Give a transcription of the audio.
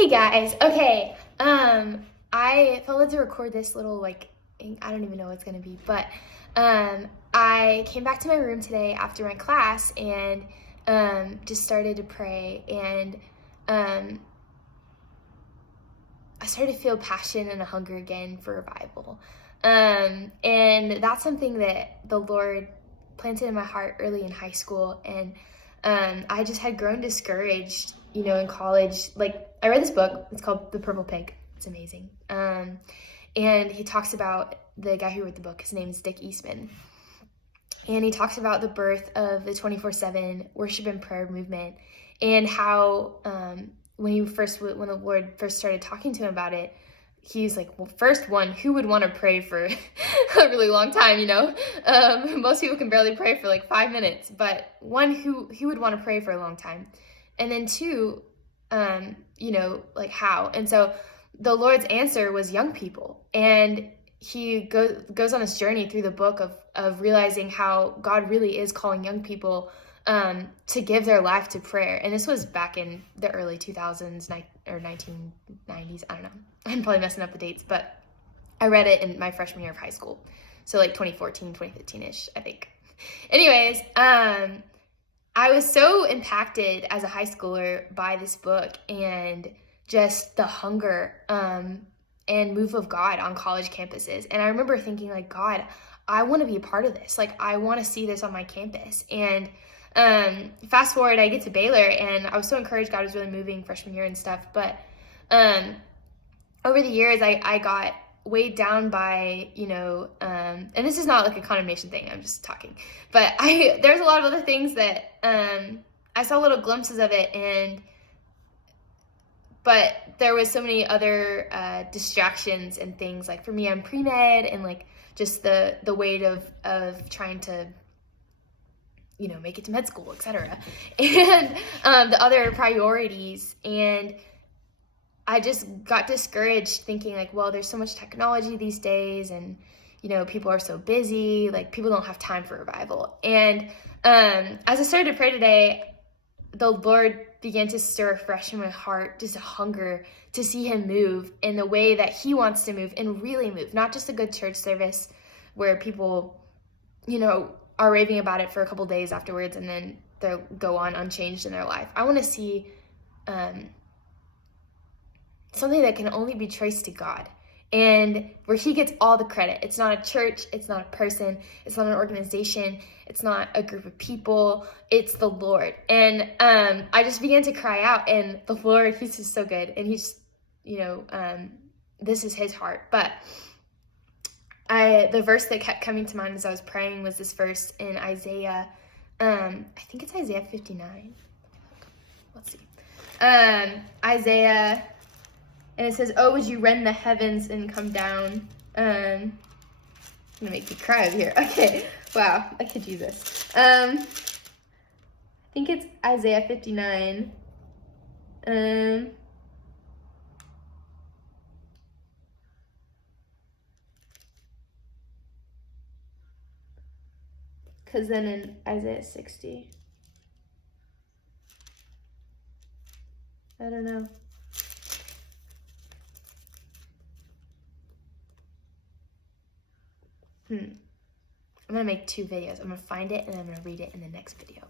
Hey guys, okay, I felt like to record this little I don't even know what it's gonna be, but I came back to my room today after my class and just started to pray, and um, I started to feel passion and a hunger again for revival. And that's something that the Lord planted in my heart early in high school. And I just had grown discouraged, in college. Like, I read this book, it's called The Purple Pig. It's amazing. And he talks about the guy who wrote the book. His name is Dick Eastman. And he talks about the birth of the 24/7 worship and prayer movement, and how when the Lord first started talking to him about it, he's like, well, first one, who would want to pray for a really long time, most people can barely pray for like 5 minutes, but one, who would want to pray for a long time? And then two, like how? And so the Lord's answer was young people. And he goes on this journey through the book of realizing how God really is calling young people to give their life to prayer. And this was back in the early 2000s or 1990s. I don't know. I'm probably messing up the dates, but I read it in my freshman year of high school. So like 2014, 2015-ish, I think. Anyways, I was so impacted as a high schooler by this book and just the hunger and move of God on college campuses. And I remember thinking, like, God, I want to be a part of this. Like, I want to see this on my campus. And fast forward, I get to Baylor, and I was so encouraged. God was really moving freshman year and stuff. But over the years, I got weighed down by, and this is not like a condemnation thing, I'm just talking. But there's a lot of other things that I saw little glimpses of it, but there was so many other distractions and things. Like for me, I'm pre-med, and like just the weight of trying to, make it to med school, etc. And the other priorities. And I just got discouraged thinking like, well, there's so much technology these days, and, people are so busy, like people don't have time for revival. And as I started to pray today, the Lord began to stir afresh in my heart just a hunger to see him move in the way that he wants to move, and really move, not just a good church service where people, are raving about it for a couple days afterwards and then they'll go on unchanged in their life. I want to see something that can only be traced to God, and where he gets all the credit. It's not a church, it's not a person, it's not an organization, it's not a group of people, it's the Lord. And I just began to cry out, and the Lord, he's just so good, and he's, this is his heart. But the verse that kept coming to mind as I was praying was this verse in Isaiah, I think it's Isaiah 59. Let's see. Isaiah, and it says, oh, would you rend the heavens and come down? I'm gonna make you cry over here. Okay, wow, I could do this. I think it's Isaiah 59. Because then in Isaiah 60, I don't know. I'm gonna make two videos. I'm gonna find it and I'm gonna read it in the next video.